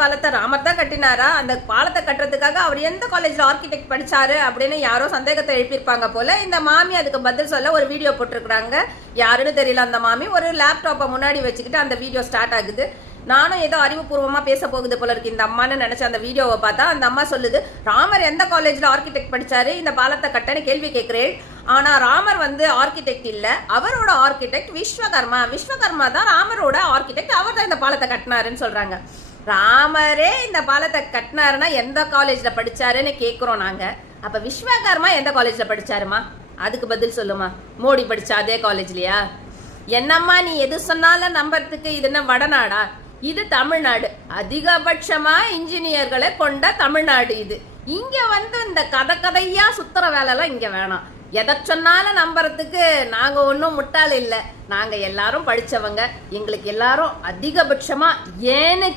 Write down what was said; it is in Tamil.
பாலத்தை ராமர் தான் கட்டினாரா? அந்த பாலத்தை கட்டுறதுக்காக அவர் எந்த காலேஜ்ல ஆர்கிடெக்ட் படிச்சாரு அப்படின்னு யாரோ சந்தேகத்தை எழுப்பியிருப்பாங்க போல. இந்த மாமி அதுக்கு பதில் சொல்ல ஒரு வீடியோ போட்டிருக்கிறாங்க. யாருன்னு தெரியல. அந்த மாமி ஒரு லேப்டாப்பை முன்னாடி வச்சுக்கிட்டு அந்த வீடியோ ஸ்டார்ட் ஆகுது. நானும் ஏதோ அறிவுபூர்வமா பேச போகுது போல இருக்கு இந்த அம்மான்னு நினைச்ச அந்த வீடியோவை பார்த்தா அந்த அம்மா சொல்லுது, ராமர் எந்த காலேஜ்ல ஆர்கிடெக்ட் படிச்சாரு இந்த பாலத்தை கட்டன்னு கேள்வி கேட்கிறேன். ஆனா ராமர் ஆர்கிடெக்ட் இல்ல, அவரோட ஆர்கிடெக்ட் விஸ்வகர்மா. விஸ்வகர்மா தான் ராமரோட ஆர்கிடெக்ட், அவர் தான் இந்த பாலத்தை கட்டினாருன்னு சொல்றாங்க. ராமரே இந்த பாலத்தை கட்டினாருன்னா எந்த காலேஜ்ல படிச்சாருன்னு கேட்கிறோம் நாங்க. அப்ப விஸ்வகர்மா எந்த காலேஜ்ல படிச்சாருமா? அதுக்கு பதில் சொல்லுமா. மோடி படிச்ச அதே காலேஜ்லயா? என்னம்மா நீ எது சொன்னாலும் நம்புறதுக்கு இது என்ன வடநாடா? இது தமிழ்நாடு. அதிகபட்சமா இன்ஜினியர்களை கொண்ட தமிழ்நாடு இது. இங்க இந்த கதையா சுத்துற வேலை எல்லாம் இங்க வேணாம். எதை சொன்னாலும் நம்புறதுக்கு நாங்க ஒன்றும் முட்டாள் இல்லை. நாங்க எல்லாரும் படிச்சவங்க. எங்களுக்கு எல்லாரும் அதிகபட்சமா ஏன்னு